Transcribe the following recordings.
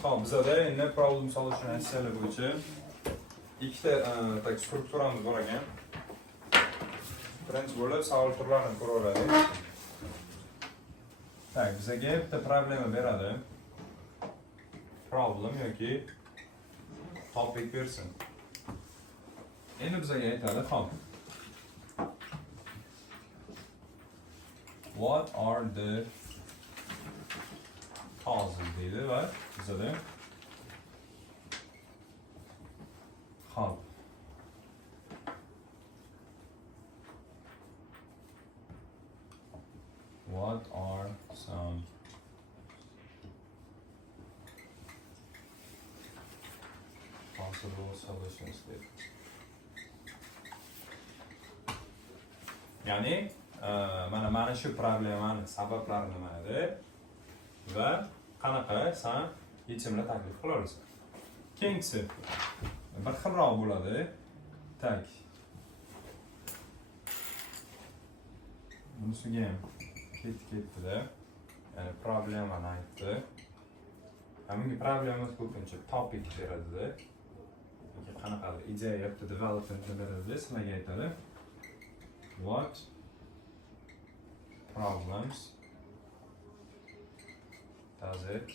Xo'p, bizada endi problem solution aksiyalar bo'yicha ikkita tak strukturamiz bor ekan. Birinchi bo'lib savol turlarini ko'raveradi. Tak, bizga bitta problema beradi. Problem yoki topic bersin. Endi bizga aytadi, xo'p. What are the causes deydi va bizada xo'p. What are some possible solutions deydi. Ya'ni mana shu problemani sabablari nima edi va qanaqa san yechimlar taklif qila olasan. Keyingisi bir xilroq bo'ladi. Tak. Bunisiga ham ketdi-da. Ya'ni problemani aytdi. Bunga problema ko'pincha topic beradi-da. Yoki qanaqadir ideya yoki development beradi, sizlarga aytadi. What problems does it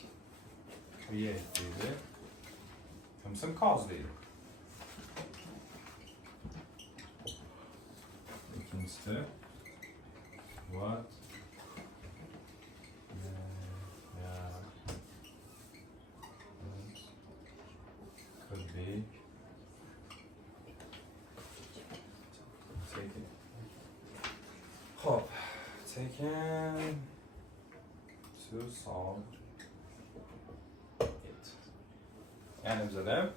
create deydi. Some cause deydi. İkincisi what could be taken to solve it. Yani bizada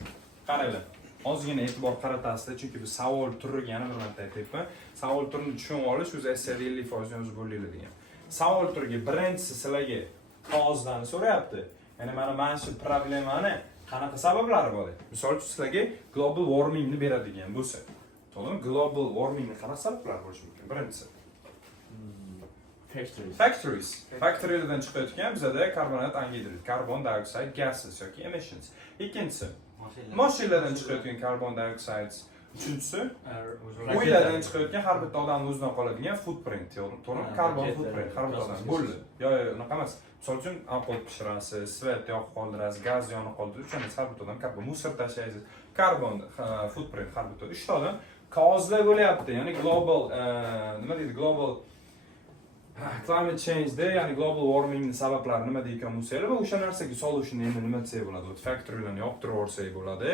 qaranglar. Ozgina e'tibor qaratasizlar, chunki bu savol turiga yana bir marta aytyapman. Savol turini tushunib olish o'zi 50% yozib bo'linglar degan. Savol turiga birinchisi sizlarga cause'dan so'rayapti. Ya'ni mana shu problemani qanaqa sabablari bor? Misol uchun sizlarga global warming ni beradigan bo'lsa, to'g'rimi? Global warming ni qanaqa sabablari bo'lishi mumkin? Birinchisi Factorylardan chiqayotgan bizada karbonat angidrid, carbon dioxide gases yoki emissions. Ikkinchisi mashinalardan chiqayotgan carbon dioxide. Uchinchisi uylardan chiqayotgan har bitta odamning o'zidan qoladigan footprint, to'g'rimi? Carbon footprint har bitta odam bo'ldi. Unaqa emas. Misol uchun alkogol pishirasiz, svet yoqib qoldirasiz, gaz yonib qoldirasiz, o'shanda har bitta odam carbon musor tashlaysiz. Carbon footprint har bitta 3 ta odam cause'lar bo'lyapti. Ya'ni global nima deydi? Global climate change'da, ya'ni global warming sabablari nima deyotgan bo'lsa-lar va o'sha narsaga solution endi nima desak bo'ladi? Factorylarni yoqtirib yuborsak bo'ladi,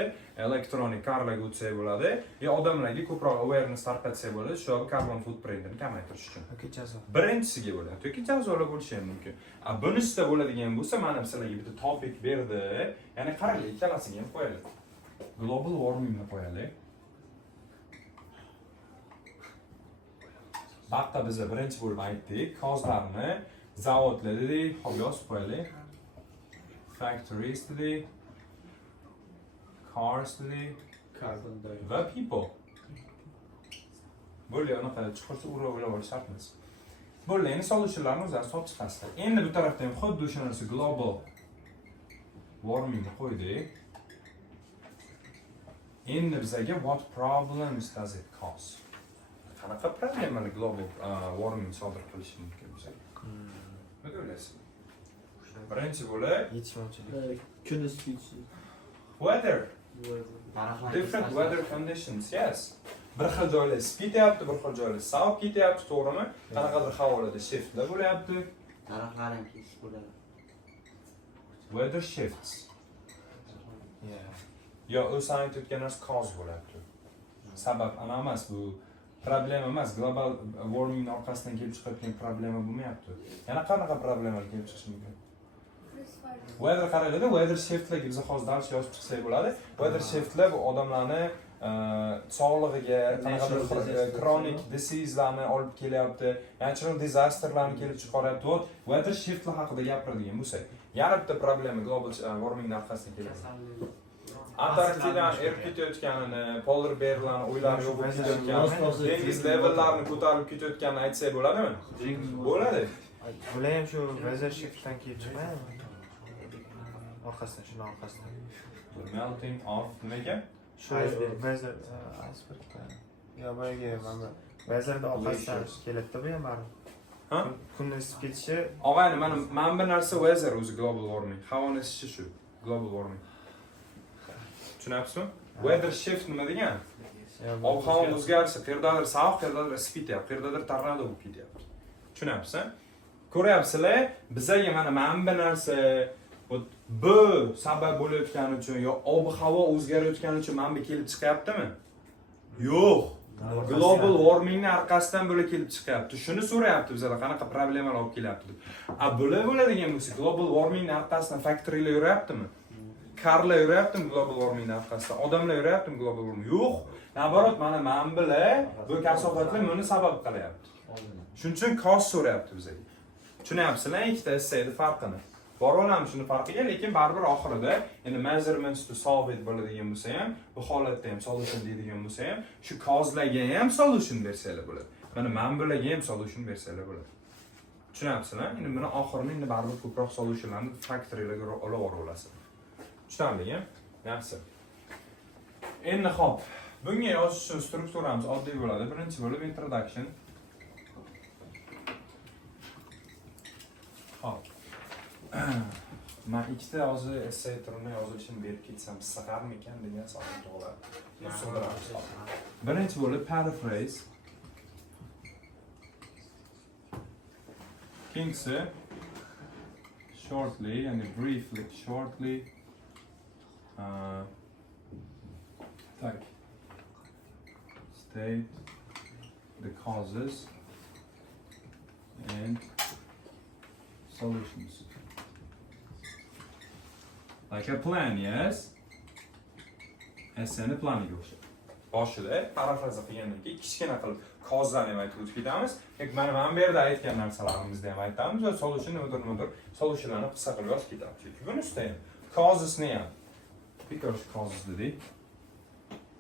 electronic carlarga o'tsak bo'ladi, yo odamlarga ko'proq awareness tarqatsak bo'ladi, shu carbon footprintini kamaytirish uchun. Yoki jazo. Birinchisiga bo'ladi, yoki jazolar bo'lishi ham mumkin. Bunisida bo'ladigan bo'lsa, mana sizlarga bitta topic berdi. Ya'ni qaranglar, ikkalasiga ham qo'yaylik. Global warmingni qo'yaylik. Baqqa biz birinchi bo'lib aytdik, cause'larni zavodlar dedik, hop yozib qo'yaylik. Factories dedik, cars dedik, Carbon dioxide va people. Bo'ldi, unaqa chuqurcha o'ylab olish shart emas. Bo'ldi, endi solutionlarni o'zlari solib chiqasizlar. Endi bu tarafda ham xuddi o'sha narsa global warmingni qo'ydik. Endi bizga what problems does it cause? Qanaqa problemani global warming sodir qilishi mumkin bizga? Nima o'ylaysiz? Birinchi bo'lib yetishmovchilik. Kun isitishi. Weather. Different weather conditions, yes. Bir xil joylar isib ketyapti, bir xil joylar sovib ketyapti, to'g'rimi? Qanaqadir havolada shiftlar bo'lyapti. Daraxtlarning kesib bo'ladi. Weather shifts. Yo, o'zi aytayotgan narsa cause bo'lyapti. Sabab ana emas bu. Problema emas, global warming orqasidan kelib chiqayotgan problema bo'lmayapti. Yana qanaqa problemalar kelib chiqishi mumkin? Weather qaranglar, weather shiftlarga biz hozir dars yozib chiqsak bo'ladi. Weather shiftlar bu odamlarni sog'lig'iga, qanaqadir chronic diseaselarni olib kelyapti, natural disasterlarni kelib chiqaryapti. Weather shiftlar haqida gapiradigan bo'lsak, yana bitta problema global warming orqasidan keladi. Antarktidani erib ketayotganini, polar bearlarni uylari yo'q bo'lib ketayotganini, dengiz levellarini ko'tarib ketayotganini aytsak bo'ladimi? Bo'ladi. Bular ham shu weather shiftdan kelib chiqmaymi? orqasidan, shuni orqasidan. The melting of nimaga? Shu Weather iceberg. Yo, boyagi mana Weatherda orqasidan keladi-da bu ham baribir. Ha? Kunni isib ketishi, Og'ayni, mana bir narsa weather o'zi global warming. Havoni isishi shu global warming. Tushunyapsizmi? Weather shift nima degan? Ob-havo o'zgarishi, qayerdadir sovuq, qayerdadir isib ketyapti, qayerdadir tornado bo'lib ketyapti. Tushunyapsiz? Ko'ryapsizlar, bizga mana bir narsa bu sabab bo'layotgani uchun yo ob-havo o'zgarayotgani uchun mana bu kelib chiqyaptimi? Yo'q. Global warmingning orqasidan bo'lib kelib chiqyapti. Shuni so'rayapti bizlar, qanaqa problemalar olib kelyapti deb. Bo'ladigan bo'lsa, global warmingning orqasidan factorylar yurayaptimi? Karlar yurayaptimi global warmingning orqasidan? Odamlar yurayaptimi global warming? Yo'q. Naborot, mana bilan bu kasofatlar buni sabab qilyapti. Shuning uchun kos so'rayapti bizga. Tushunyapsizlar, ikkita essayni farqini. Bor olamiz shuni farqiga, lekin baribir oxirida endi measurements to solve it bo'ladigan bo'lsa ham, bu holatda ham solution deydigan bo'lsa ham, shu kozlarga ham solution bersanglar bo'ladi. Mana bularga ham solution bersanglar bo'ladi. Tushunyapsizlar? Endi buni oxirini endi baribir ko'proq solutionlarni factorylarga olib olasiz. Tushunarlimi? Yaxshi. Endi xo'p, bunga yozish uchun strukturamiz oddiy bo'ladi. Birinchi bo'lib introduction. Xo'p. Men ikkita hozir essay turini yozilishini berib ketsam sig'armikan degan savol tug'iladi. Birinchi bo'lib paraphrase. Ikkinchisi shortly, ya'ni briefly, shortly. Tak. State the causes and solutions. Like a plan, yes? Essayni planiga o'xshaydi. Boshida parafraza qilgandan keyin kichkina qilib kozlarni ham aytib o'tib ketamiz. Mana bu yerda aytgan narsalarimizni ham aytamiz va solution nimadir solutionlarni qisqa qilib yozib ketamiz. Chunki buni ustida causesni ham because causes dedik.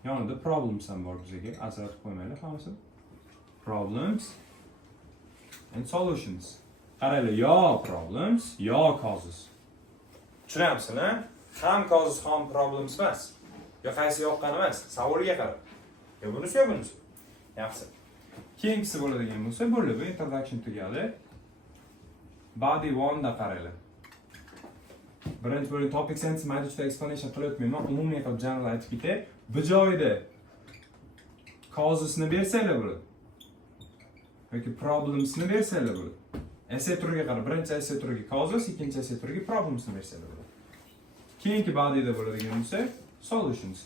Yonida problems ham bor bizga. Ajratib qo'ymaylik hammasini. Problems and solutions. Qaranglar, yo problems, yo causes. Tushunyapsizmi? Ham causes, ham problems emas. Yo qaysi yoqqan emas, savolga qarab. Yo bunisi, yo bunisi. Yaxshi. Keyingisi bo'ladigan bo'lsa, bo'ldi bu introduction tugadi. Body 1 da qaranglar. Birinchi bo'lgan topic sense mayda explanation qilyapman. Umumiy qilib general aytib ketay. Bu joyda causesni bersanglar bo'ladi. yoki problemsni bersanglar bo'ladi. Essay turiga qarab, birinchi essay turiga causes, ikkinchi essay turiga problemsni bersanglar bo'ladi. Keyingi bodyda bo'ladigan bo'lsa solutions.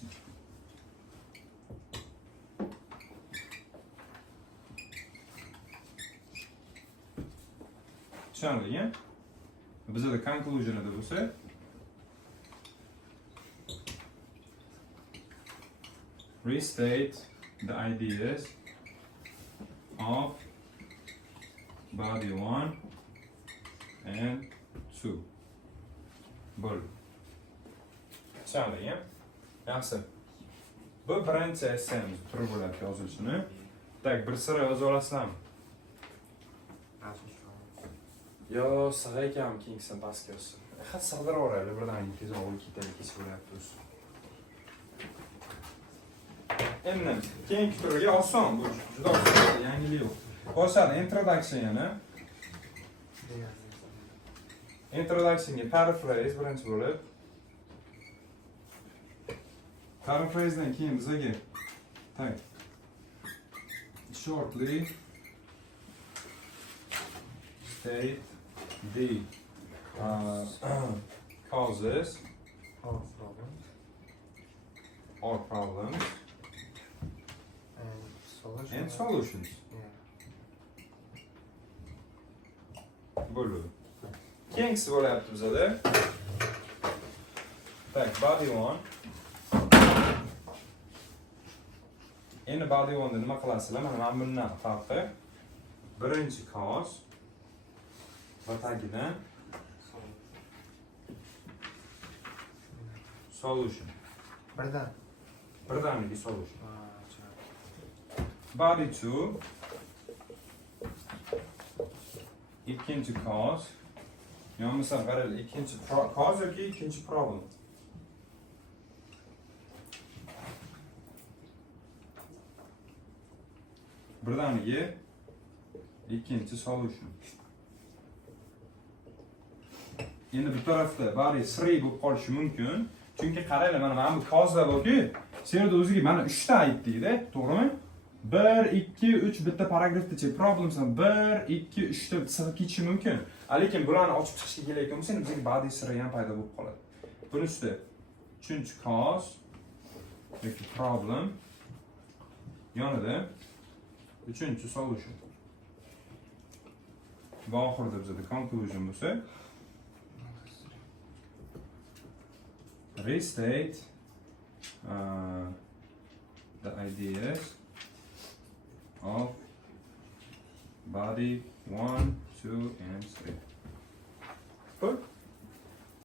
Tushunarlimi? Bizda conclusionida bo'lsa restate the ideas of body 1 and 2. Bo'ldi. Tushunarlimi? Yaxshi. Bu birinchi essayimiz turi bo'ladi yozilishini. Tak, bir sira yoza olasizlarmi? Yo, sig'a ekan keyingisan pastga yozsin. Har sig'dirib yuboraylik, birdan tezroq olib ketaylik, kech bo'lyapti o'zi. Endi keyingi turiga oson, bu juda oson, yangilik yo'q. Boshlaydi introduction yana. Introductionga paraphrase birinchi bo'lib. Paraphrasedan keyin bizga tak shortly state the causes or problems and solutions. Bo'ldi. Keyingisi bo'lyapti bizada. Tak, body 1. Endi body 1da nima qilasizlar? Mana bundan farqi. Birinchi cause va tagidan solution. Birdaniga solution. Body 2. Ikkinchi cause Yonmasam qaraylik, ikkinchi cause yoki ikkinchi problem. Birdaniga ikkinchi solution. Endi bu tarafda bari siri bo'lib qolishi mumkin. Chunki qaranglar, mana bu cause'lar borku, serda o'ziga mana 3 ta aytdik-da, to'g'rimi? 1, 2, 3 bitta paragrafda problemsan 1, 2, 3 deb sig'ib ketishi mumkin. Lekin bularni ochib chiqishga kelayotgan bo'lsa, bizga badiiy siri ham paydo bo'lib qoladi. Bunisi uchinchi cause yoki problem yonida uchinchi solution. Va oxirida bizda conclusion bo'lsa, restate the ideas of body 1, 2 and 3. Good.